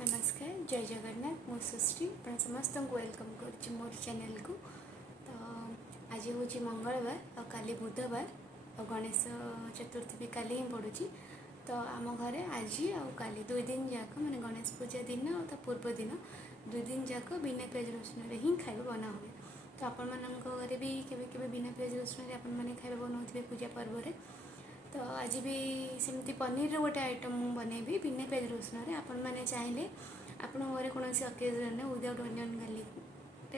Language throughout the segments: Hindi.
नमस्कार जय जगन्नाथ मो सुश्री आप समस्त को वेलकम कर मोर चैनल को। तो आज हूँ मंगलवार और काली बुधवार और गणेश चतुर्थी भी काली ही पड़ू। तो आम घरे आज और काली 2 दिन जाक मैंने गणेश पूजा दिन और पूर्व दिन 2 दिन जाक बिना पियाज रसुन ही खाଇବା बना हुए। तो आपण मानक घरे भी केवे बिना पियाज रसुन आपण मैंने खाଇବା बनाऊे पूजा पर्व रे। तो आज भी सेमती पनीर गोटे आइटम बनैबी बिना पियाज रसुन। आपण मैंने चाहिए आपण घरे कौन अकेजन विदाउट अनियन गार्लिक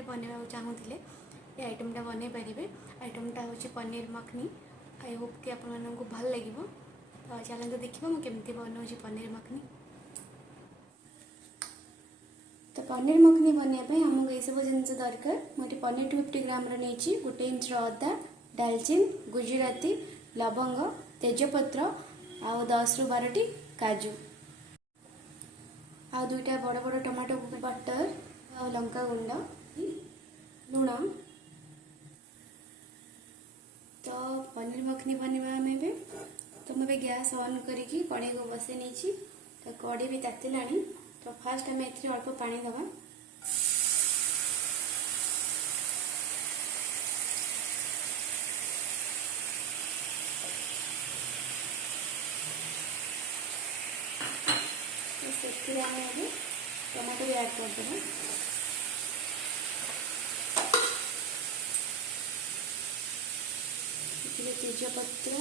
बनवा चाहूँगे ये आइटमटा बन पारे। आइटमटा हूँ पनीर मखनी। आई होप कि आपण मानक भल लगे। तो चलते देखिए मुझे केमती बनाऊँ पनीर मखनी। तो पनीर मखनी बनवाई आमको ये सब जिन दरकार। मुझे पनीर 250 ग्राम नहीं 1 इंच अदा डालचीन गुजराती लवंग तेजपत्र आ 10 ରୁ 12टी काजू आ 2टा बड़ बड़ टमाटो बटर आ लंका गुंड लुण। तो पनीर मखनी बनवा में तो मुझे गैस ऑन करके कड़े को बसई नहीं। तो कड़े भी तातिला। तो फास्ट आम ए अल्प पानी दवा। से आम टमाटो भी ऐड करदे। तेजपत्र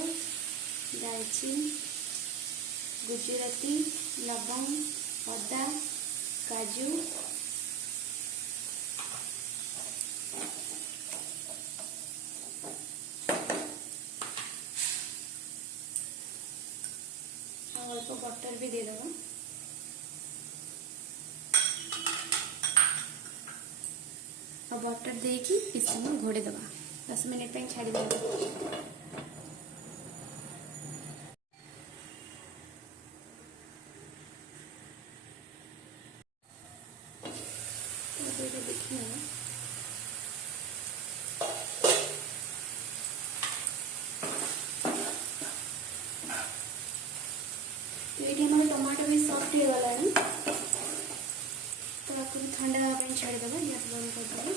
दालचीन गुजराती लवंग अदा काजू अल्प बटर भी दे देगा। और बटर देकी किस समय घोड़े दबा 10 मिनट तक छाड़ी देगा। तो ये हमारे टमाटो भी सॉफ्ट हो गला। तो आपको भी ठंडा हवा छाड़ीदेव गैस बंद करदेव।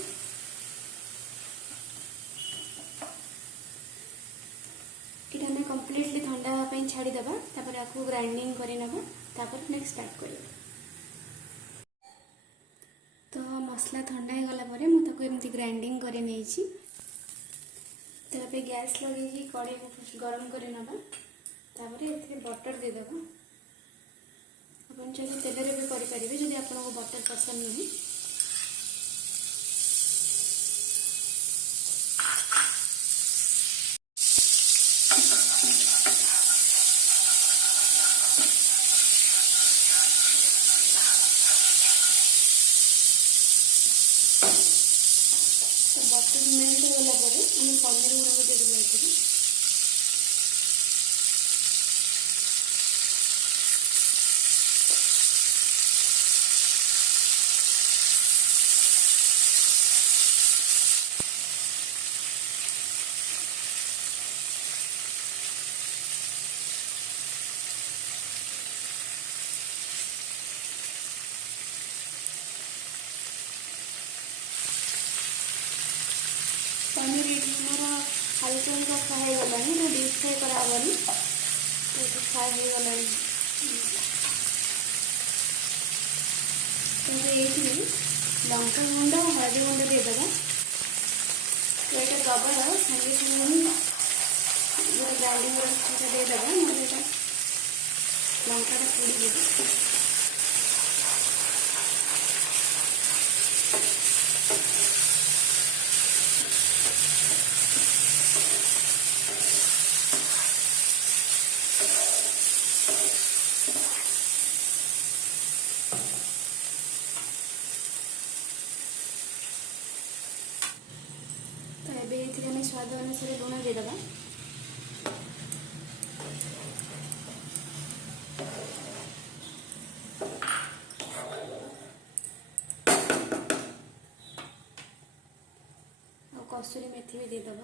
ये हमें कम्प्लीटली ठंडा हवा छाड़ीदेव। तापर आपको ग्राइंडिंग करनवा। तापर नेक्स्ट स्टार्ट कर। तो मसला ठंडा हो गला मुझे एमती ग्राइंडिंग कर नहीं। तो ये गैस लगे कड़े को फर्स्ट गरम करनवा। तापर ये बटर देदेव। अपन चाहिए तेल भी करेंगे जब आपको बटर पसंद नहीं। तो बटर मेल्ट होगा आम पनीर गुड़ा को देदेव। पनीर ये हमारा हल्का हल्का फ्राए गला। तो डीप फ्राए कराबनी। तो फ्राए हो गला। तो ये लंका गुंड हल्दी गुंड देदेव। तो ये दबार संगे संगे ग्राइंडिंग देदेव ना लंका पोड़। तो ये स्वाद अनुसार लुण देदेव। और कसूरी मेथी भी देदेव।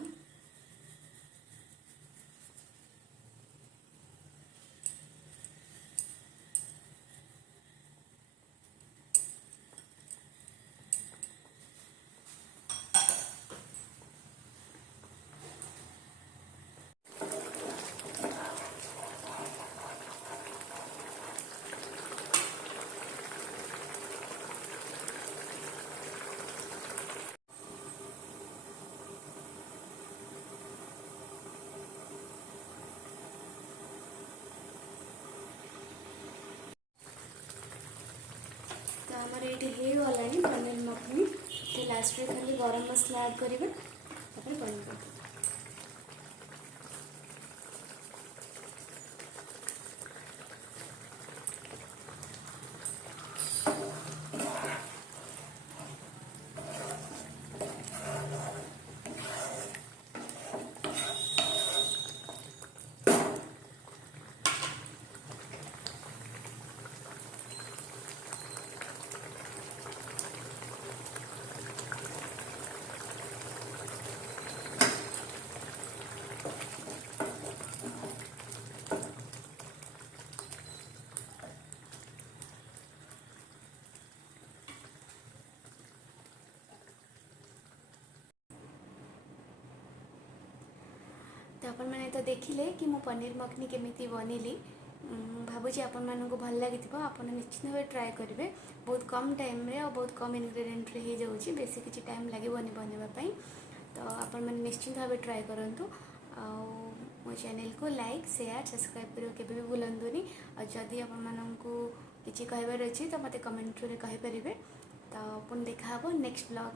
आमर ये हो गलानी पनीर मखनी तो लास्ट में खाली गरम मसला ऐड करेंगे पनीर। तो आपण मैंने तो देखिले कि मो पनीर मखनी केमिति बनेली भावुची आपण मानक भल लगी आप निश्चित भाव ट्राए करेंगे। बहुत कम टाइम रे और बहुत कम इनग्रेडिएंट रे हो जाऊँगी बेसी किसी टाइम लगे बनवाई। तो आपण मैंने निश्चित भाव ट्राए करूँ। मो चैनल को लाइक शेयर सब्सक्राइब करके भी भूलुनी। और जदि आपको किसी कहबार अच्छी तो मत कमेंट रे कहींपर। तो पुणी देखा नेक्स्ट ब्लॉग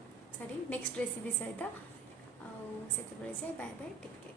नेक्स्ट रेसिपी सहित से बाय बाय टेक केयर।